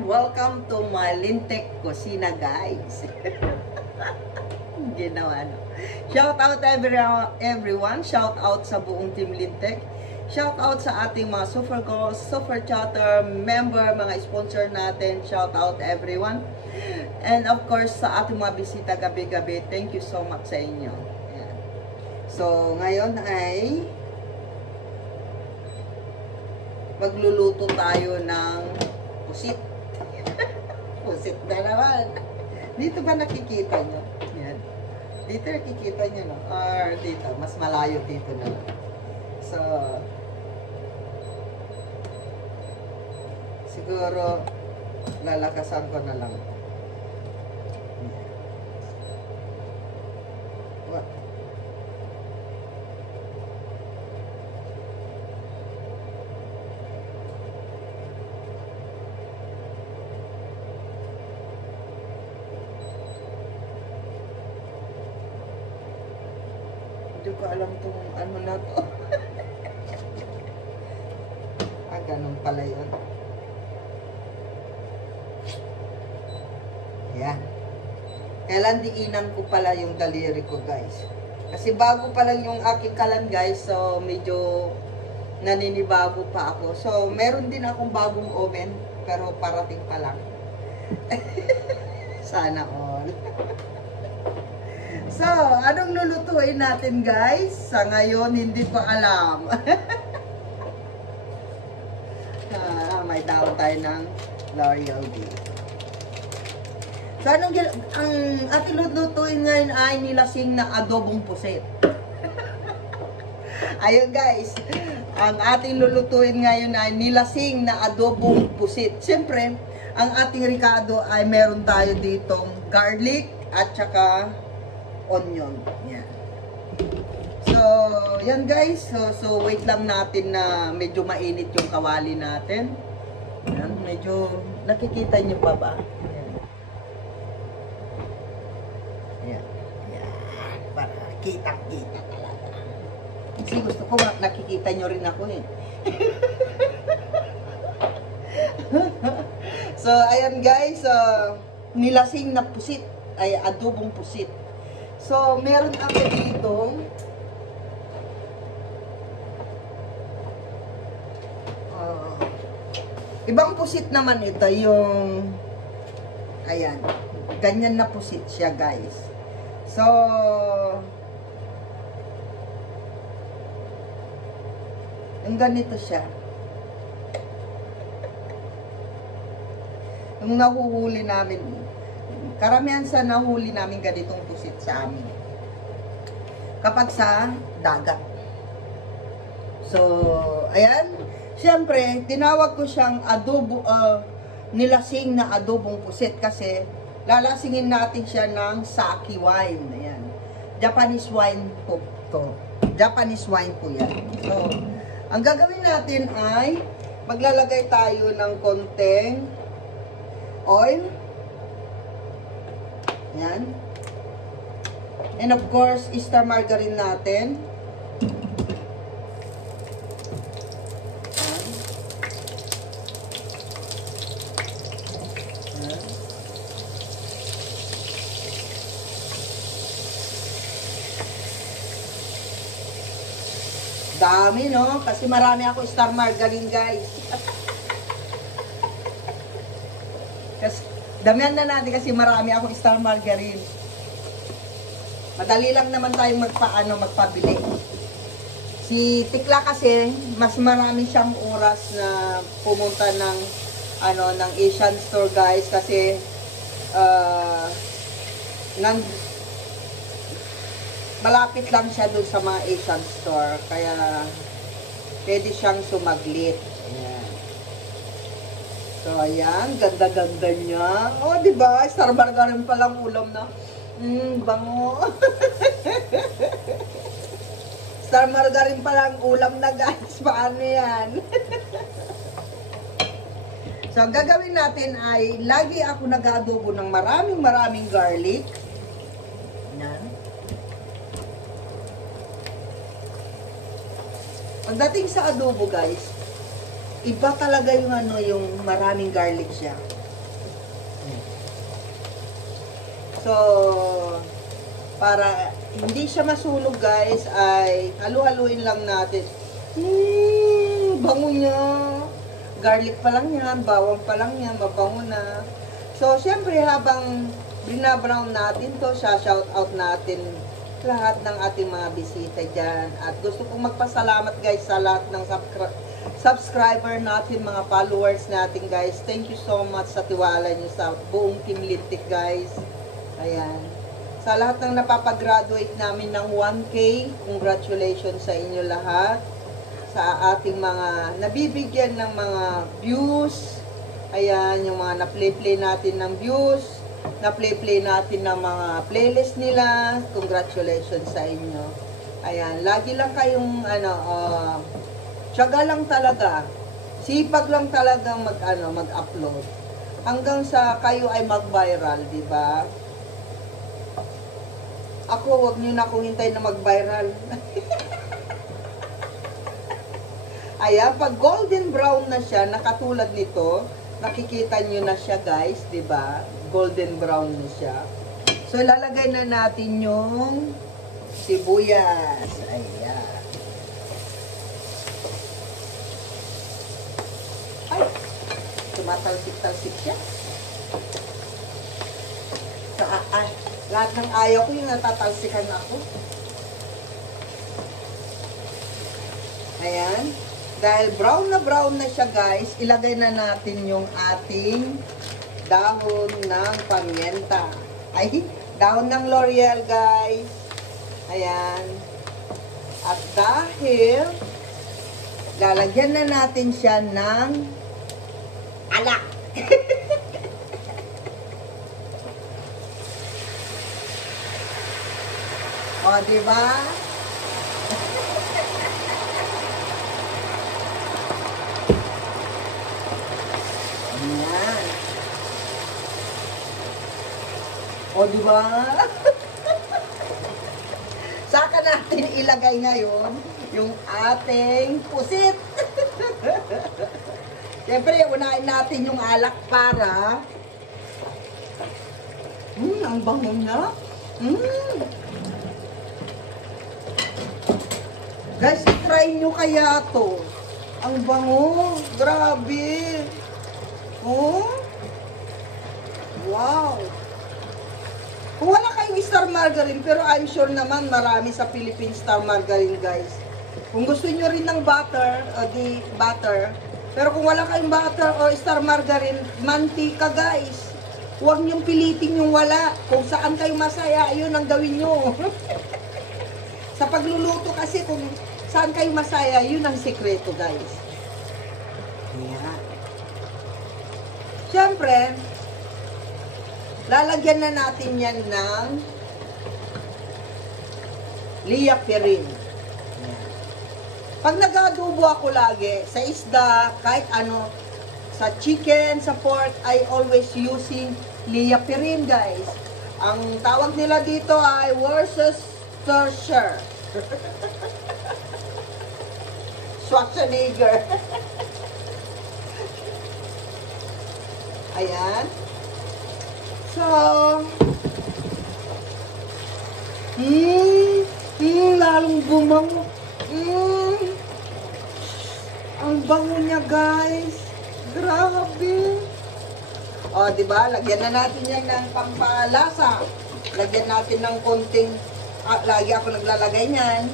Welcome to my Lintek Kusina, guys. Ginawa, no? Shout out everyone. Shout out sa buong Team Lintek. Shout out sa ating mga Super Girls, Super Chatter, member, mga sponsor natin. Shout out everyone. And of course, sa ating mga bisita gabi-gabi, thank you so much sa inyo. Ayan. So, ngayon ay magluluto tayo ng pusit. Pusit na naman. Dito ba nakikita nyo? Yan. Dito nakikita nyo, no? Or dito, mas malayo dito na. So, siguro, lalakasan ko na lang. What? Hindi ko alam itong ano na to. Ganun pala yun. Ayan. Kailan diinan ko pala yung daliri ko, guys. Kasi bago pa lang yung aking kalan, guys. So, medyo naninibago pa ako. So, meron din akong bagong oven. Pero parating pa lang. Sana all. So, anong lulutuin natin, guys? Sa ngayon, hindi ko alam. May tawag tayo ng L'Oreal dito. So, ang ating lulutuin ngayon ay nilasing na adobong pusit. Ayun, guys. Ang ating lulutuin ngayon ay nilasing na adobong pusit. Siyempre, ang ating ricado ay meron tayo ditong garlic at saka onion. Yan. So, yan guys. So wait lang natin na medyo mainit yung kawali natin. Yan, medyo nakikita nyo pa ba? Yan. Yan. Yan. Para kitang-kita talaga. Kasi gusto ko nakikita nyo rin ako eh. So, ayan guys. Nilasing na pusit. Ay, adobong pusit. So, meron ako dito ibang pusit naman ito, yung ayan, ganyan na pusit siya, guys. So, yung ganito siya. Yung nahuhuli namin, karamihan sa nahuli namin ganitong pusit sa amin. Kapag sa dagat. So, ayan. Siyempre, tinawag ko siyang adobo, nilasing na adobong pusit kasi lalasingin natin siya ng sake wine. Ayan. Japanese wine po to. Japanese wine po yan. So, ang gagawin natin ay maglalagay tayo ng konting oil. Ayan. And of course, star margarine natin. Dami, no? Kasi marami ako star margarine, guys. Kasi, damihan na natin kasi marami ako star margarine. Madali lang naman tayong magpabili. Si Tikla kasi, mas marami siyang oras na pumunta ng, ng Asian store, guys. Kasi, malapit lang siya dun sa mga Asian store. Kaya, pwede siyang sumaglit. Ayan. So, ayan. Ganda-ganda niya. O, diba? Star margarine palang ulam na. Bango. Star margarine palang ulam na, guys. Paano yan? So, ang gagawin natin ay, lagi ako nag-adobo ng maraming garlic. Ayan. Pagdating sa adobo, guys, iba talaga yung yung maraming garlic siya. So, para hindi siya masunog guys, ay halu-haluin lang natin. Bango niya. Garlic pa lang yan, bawang pa lang yan, mabango na. So, syempre habang binabrown natin to, shout out natin lahat ng ating mga bisita dyan. At gusto kong magpasalamat guys sa lahat ng subscriber natin, mga followers natin guys. Thank you so much sa tiwala nyo sa buong Team Lintik guys. Ayan. Sa lahat ng napapag-graduate namin ng 1K, congratulations sa inyo lahat. Sa ating mga nabibigyan ng mga views. Ayan, yung mga na-play natin ng views. Na-play natin ng mga playlist nila. Congratulations sa inyo. Ayan, lagi lang kayong tiyaga lang talaga. Sipag lang talaga mag-upload. Hanggang sa kayo ay mag-viral, di ba? Ako, wag niyo na akong hintay na mag-viral. Ayan, pag golden brown na siya, nakatulad nito, nakikita niyo na siya guys, di ba? Golden brown na siya. So, ilalagay na natin yung sibuyas. Ayan. Ay, tumatalsik-talsik siya. So, lahat ng ayaw ko yung natatalsikan ako. Ayan. Dahil brown na siya guys, ilagay na natin yung ating dahon ng pamienta. Ay, dahon ng L'Oreal guys. Ayan. At dahil lalagyan na natin siya ng alak. O, diba? Ayan. O, diba? Saka natin ilagay ngayon yung ating pusit. Siyempre, unahin natin yung alak para ang bango niya. Guys, try nyo kaya to. Ang bango. Grabe. Oh. Wow. Kung wala kayong star margarine, pero I'm sure naman marami sa Philippine star margarine, guys. Kung gusto nyo rin ng butter, o di butter, pero kung wala kayong butter o star margarine, mantika, guys. Huwag nyong pilitin yung wala. Kung saan kayo masaya, yun ang gawin nyo. Sa pagluluto kasi, kung saan kayo masaya, yun ang sekreto, guys. Ayan. Siyempre, lalagyan na natin yan ng liapirin. Pag nag-adobo ako lagi, sa isda, kahit ano, sa chicken, sa pork, I always using liapirin, guys. Ang tawag nila dito ay Worcestershire. Schwarzenegger. Ayan. So, lalong bumango. Ang bango niya, guys. Grabe. O, diba? Lagyan na natin yan ng pampalasa. Lagyan natin ng konting, lagi ako naglalagay niyan.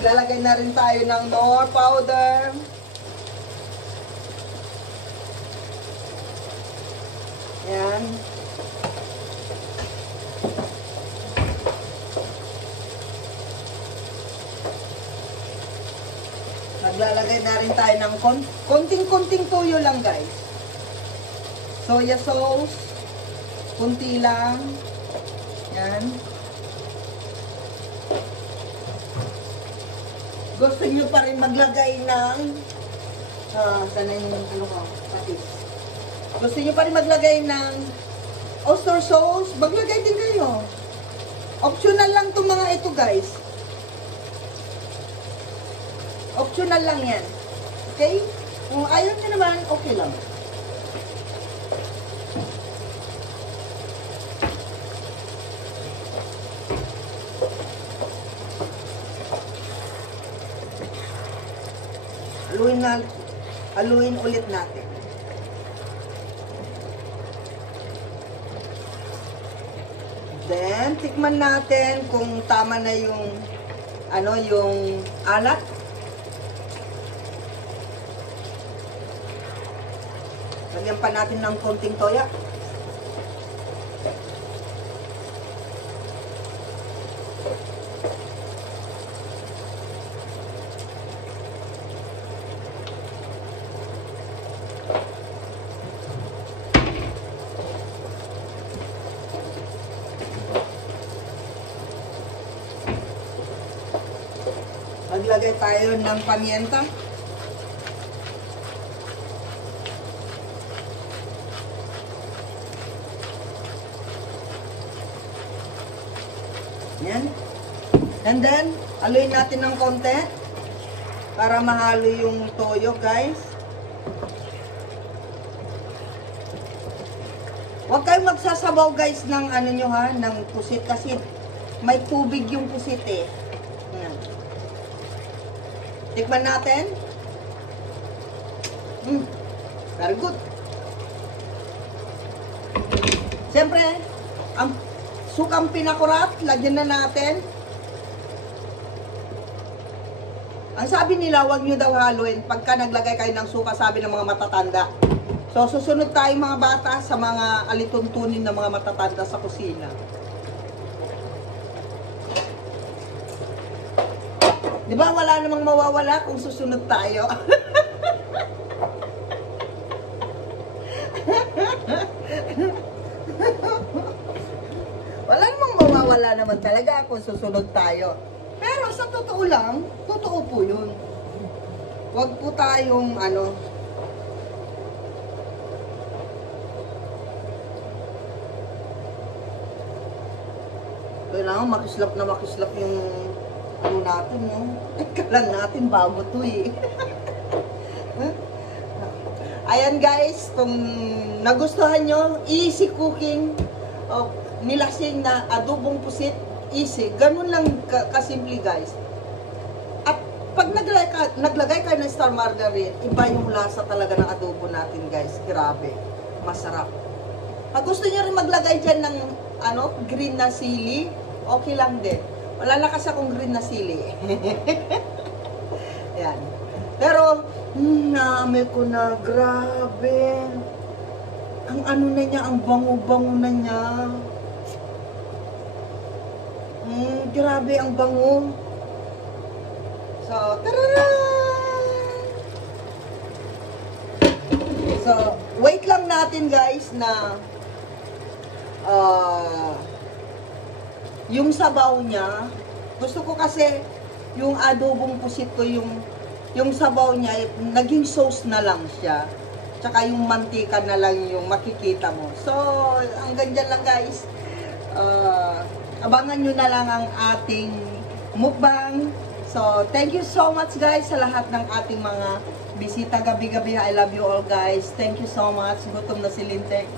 Maglalagay na rin tayo ng Knorr powder. Ayan. Maglalagay na rin tayo ng konting-konting toyo lang, guys. Soya sauce. Kunti lang. Yan. Gusto nyo pa rin maglagay ng sana yung patis. Gusto nyo pa rin maglagay ng oyster sauce, maglagay din kayo. Optional lang itong mga ito, guys. Optional lang yan. Okay? Kung ayaw nyo naman, okay lang. Haluin ulit natin. Then, tikman natin kung tama na yung yung alat. Lagyan pa natin ng konting toya. Maglagay tayo ng pamienta. Yan. And then, haluin natin ng konti para mahalo yung toyo, guys. Huwag kayong magsasabaw, guys, ng ng pusit kasi may tubig yung pusit eh. Yan. Tikman natin. Very good. Siyempre, ang sukang pinakurat, lagyan na natin. Ang sabi nila, huwag nyo daw haluin pagka naglagay kayo ng suka, sabi ng mga matatanda. So, susunod tayo mga bata sa mga alituntunin ng mga matatanda sa kusina. Di ba wala namang mawawala kung susunod tayo? Wala namang mawawala naman talaga kung susunod tayo. Pero sa totoo lang, totoo po yun. Huwag po tayong kailangan makislap yung natin, no? Kalan natin bago to eh. Ayan guys, kung nagustuhan nyo, easy cooking, nilasing na adobong pusit, easy. Ganun lang kasimple guys. At pag naglagay ka ng star margarine, iba yung lasa talaga ng adobo natin guys. Grabe, masarap. Pag gusto nyo rin maglagay dyan ng green na sili, okay lang din. Wala na kasi akong green na sili. Yan. Pero, naamoy ko na, grabe. Ang na niya, ang bango-bango na niya. Grabe, ang bango. So, tararan! So, wait lang natin guys na yung sabaw niya, gusto ko kasi yung adobong pusit ko, yung sabaw niya, naging sauce na lang siya. Tsaka yung mantika na lang yung makikita mo. So, hanggang dyan lang guys. Abangan nyo na lang ang ating mukbang. So, thank you so much guys sa lahat ng ating mga bisita gabi-gabi. I love you all guys. Thank you so much. Gutom na si Lintek.